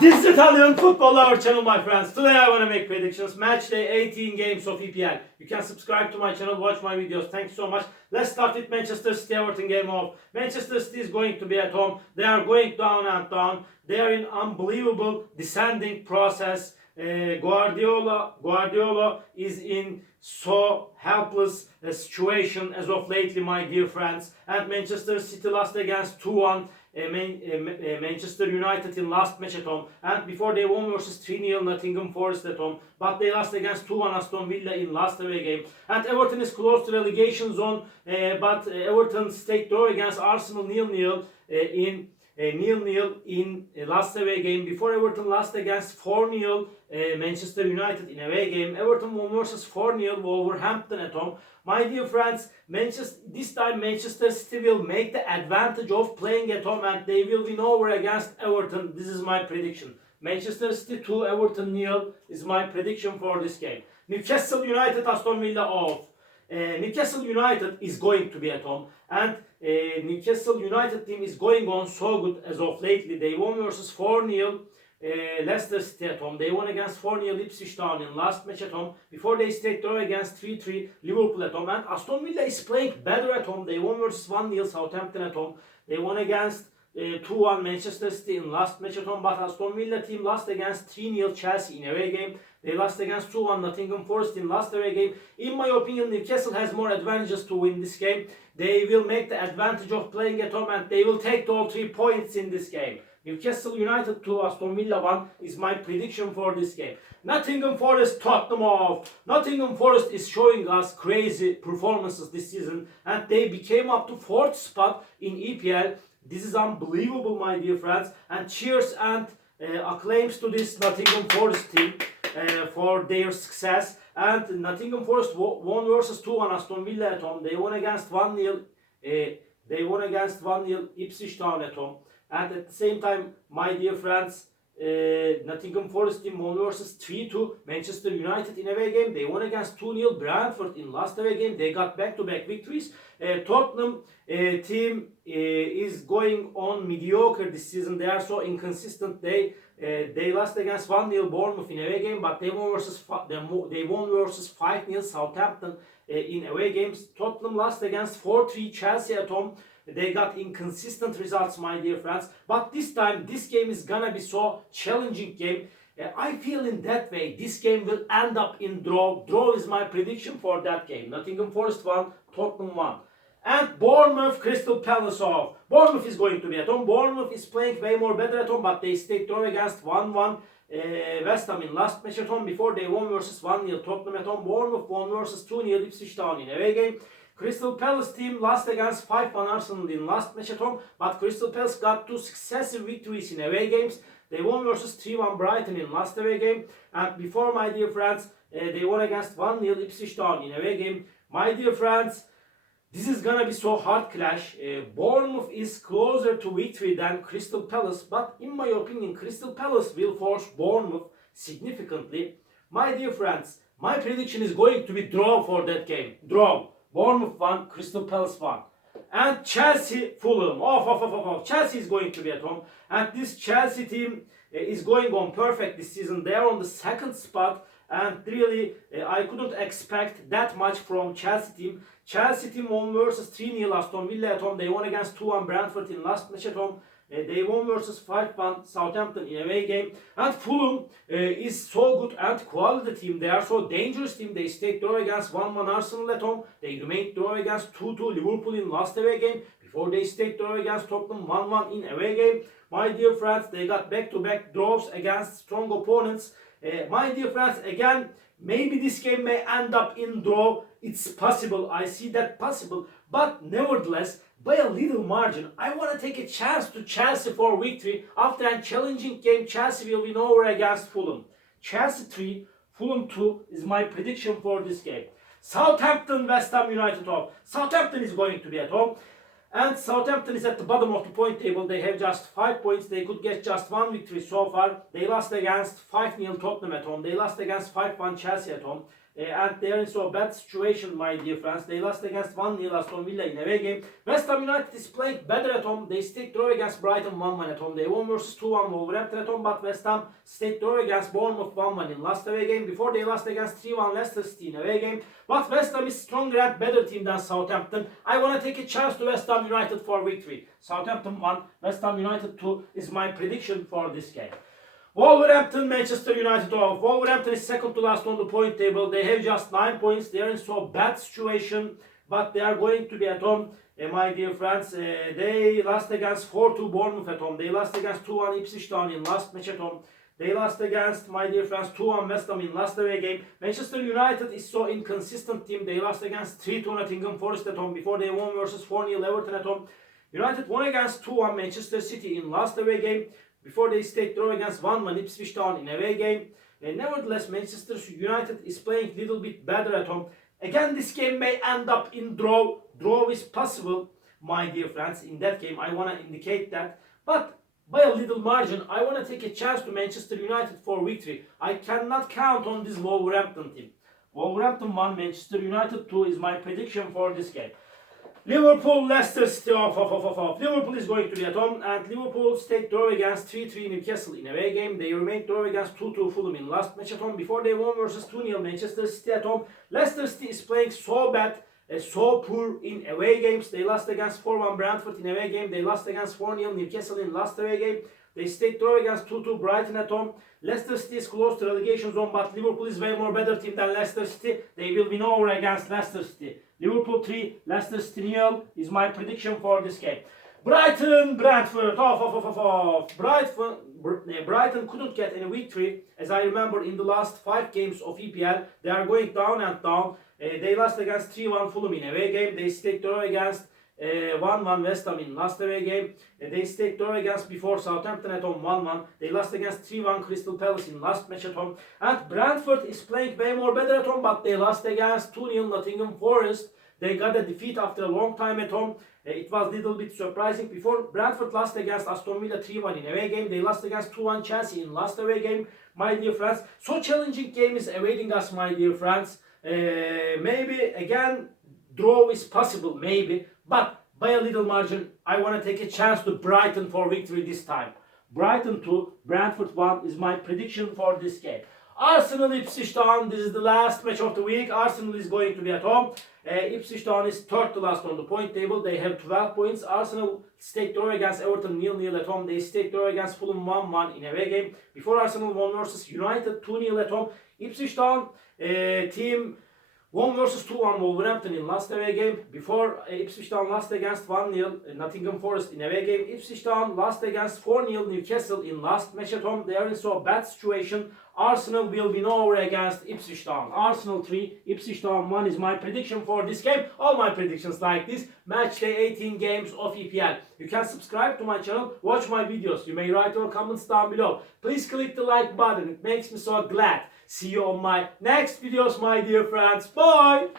This is Italian football our channel, my friends. Today I want to make predictions. Match day 18 games of EPL. You can subscribe to my channel, watch my videos. Thank you so much. Let's start with Manchester City Everton game of. Manchester City is going to be at home. They are going down and down. They are in unbelievable descending process. Guardiola is in so helpless situation as of lately, my dear friends. And Manchester City lost against 2-1. Manchester United in last match at home, and before they won versus 3-0 Nottingham Forest at home, but they lost against 2-1 Aston Villa in last away game. And Everton is close to relegation zone, but Everton stayed draw against Arsenal 0-0 in 0-0 in last away game. Before Everton lost against 4-0 Manchester United in away game. Everton won versus 4-0 Wolverhampton at home. My dear friends, this time Manchester City will make the advantage of playing at home and they will win over against Everton. This is my prediction. Manchester City 2, Everton 0 is my prediction for this game. Newcastle United, Aston Villa off. Newcastle United is going to be at home, and Newcastle United team is going on so good as of lately. They won versus 4-0 Leicester City at home. They won against 4-0 Ipswich Town in last match at home. Before they stayed draw against 3-3 Liverpool at home. And Aston Villa is playing better at home. They won versus 1-0 Southampton at home. They won against 2-1 Manchester City in last match at home, but Aston Villa team lost against 3-0 Chelsea in away game. They lost against 2-1 Nottingham Forest in last away game. In my opinion, Newcastle has more advantages to win this game. They will make the advantage of playing at home and they will take all 3 points in this game. Newcastle United 2, Aston Villa 1 is my prediction for this game. Nottingham Forest, Tottenham off. Nottingham Forest is showing us crazy performances this season and they became up to 4th spot in EPL. This is unbelievable, my dear friends. And cheers and acclaims to this Nottingham Forest team for their success. And Nottingham Forest won versus 2-1 Aston Villa at home. They won against 1-0. They won against 1-0 Ipswich Town at home. And at the same time, my dear friends, Nottingham Forest team won versus 3-2 Manchester United in away game. They won against 2-0 Brentford in last away game. They got back-to-back victories. Tottenham team is going on mediocre this season. They are so inconsistent. They lost against 1-0 Bournemouth in away game, but they won versus 5-0 Southampton in away games. Tottenham lost against 4-3 Chelsea at home. They got inconsistent results, my dear friends. But this time, this game is gonna be so challenging game. I feel in that way, this game will end up in draw. Draw is my prediction for that game. Nottingham Forest 1, Tottenham 1. And Bournemouth, Crystal Palace off. Bournemouth is going to be at home. Bournemouth is playing way more better at home, but they stayed draw against 1-1 West Ham in last match at home. Before they won versus 1-0 Tottenham at home. Bournemouth won versus 2-0 Ipswich Town in away game. Crystal Palace team lost against 5-1 Arsenal in last match at home, but Crystal Palace got 2 successive victories in away games. They won versus 3-1 Brighton in last away game, and before, my dear friends, they won against 1-0 Ipswich Town in away game. My dear friends, this is gonna be so hard clash. Bournemouth is closer to victory than Crystal Palace, but in my opinion, Crystal Palace will force Bournemouth significantly. My dear friends, my prediction is going to be draw for that game. Draw. Bournemouth 1, Crystal Palace 1. And Chelsea, Fulham. Chelsea is going to be at home. And this Chelsea team is going on perfect this season. They are on the 2nd spot. And really, I couldn't expect that much from Chelsea team. Chelsea team won versus 3-0 Aston Villa at home. They won against 2-1 Brentford in last match at home. They won versus 5-1 Southampton in away game. And Fulham is so good and quality team. They are so dangerous team. They stayed draw against 1-1 Arsenal at home. They remained draw against 2-2 Liverpool in last away game. Before they stayed draw against Tottenham 1-1 in away game. My dear friends, they got back-to-back draws against strong opponents. My dear friends, again, maybe this game may end up in draw. It's possible. I see that possible. But nevertheless, by a little margin, I want to take a chance to Chelsea for victory. After a challenging game, Chelsea will win over against Fulham. Chelsea 3, Fulham 2 is my prediction for this game. Southampton, West Ham United off. Southampton is going to be at home. And Southampton is at the bottom of the point table. They have just 5 points. They could get just 1 victory so far. They lost against 5-0 Tottenham at home. They lost against 5-1 Chelsea at home. and they are in so bad situation, my dear friends. They lost against 1-0 Aston Villa in away game. West Ham United is playing better at home. They stayed draw against Brighton 1-1 at home. They won versus 2-1 Wolverhampton at home, but West Ham stayed draw against Bournemouth 1-1 in last away game. Before they lost against 3-1 Leicester City in away game. But West Ham is stronger and better team than Southampton. I want to take a chance to West Ham United for victory. Southampton 1, West Ham United 2 is my prediction for this game. Wolverhampton, Manchester United off. Wolverhampton is second to last on the point table. They have just 9 points. They are in so bad situation, but they are going to be at home. My dear friends, they lost against 4-2 Bournemouth at home. They lost against 2-1 Ipswich Town in last match at home. They lost against, my dear friends, 2-1 West Ham in last away game. Manchester United is so inconsistent team. They lost against 3-2 Nottingham Forest at home before they won versus 4-0 Everton at home. United won against 2-1 Manchester City in last away game before they stayed draw against 1-1 Ipswich Town in away game. Nevertheless, Manchester United is playing a little bit better at home. Again, this game may end up in draw. Draw is possible, my dear friends. In that game, I want to indicate that. But by a little margin, I want to take a chance to Manchester United for victory. I cannot count on this Wolverhampton team. Wolverhampton 1, Manchester United 2 is my prediction for this game. Liverpool, Leicester City off. Liverpool is going to be at home, and Liverpool stayed draw against 3-3 Newcastle in away game. They remained draw against 2-2 Fulham in last match at home before they won versus 2-0 Manchester City at home. Leicester City is playing so bad, so poor in away games. They lost against 4-1 Brentford in away game. They lost against 4-0 Newcastle in last away game. They stayed draw against 2-2 Brighton at home. Leicester City is close to relegation zone, but Liverpool is way more better team than Leicester City. They will win over against Leicester City. Liverpool 3, Leicester City 0 is my prediction for this game. Brighton, Brentford off. Brighton couldn't get any victory, as I remember in the last 5 games of EPL. They are going down and down. They lost against 3-1 Fulham in away game. They stayed draw against 1-1 West Ham in last away game. They stayed draw against before Southampton at home 1-1. They lost against 3-1 Crystal Palace in last match at home. And Brentford is playing way more better at home, but they lost against 2-0 Nottingham Forest. They got a defeat after a long time at home. It was a little bit surprising. Before Brentford lost against Aston Villa 3-1 in away game. They lost against 2-1 Chelsea in last away game, my dear friends. So challenging game is awaiting us, my dear friends. Maybe again draw is possible, maybe, but by a little margin, I want to take a chance to Brighton for victory this time. Brighton 2, Brentford 1 is my prediction for this game. Arsenal, Ipswich Town, this is the last match of the week. Arsenal is going to be at home. Ipswich Town is third to last on the point table. They have 12 points. Arsenal stayed draw against Everton 0-0 at home. They stayed draw against Fulham 1-1 in away game. Before Arsenal won versus United 2-0 at home. Ipswich Town team won versus 2-1 Wolverhampton in last away game. Before Ipswich Town lost against 1-0 Nottingham Forest in away game. Ipswich Town lost against 4-0 Newcastle in last match at home. They are in so bad situation. Arsenal will win over against Ipswich Town. Arsenal 3, Ipswich Town 1 is my prediction for this game. All my predictions like this. Match day 18 games of EPL. You can subscribe to my channel, watch my videos. You may write your comments down below. Please click the like button. It makes me so glad. See you on my next videos, my dear friends. Bye!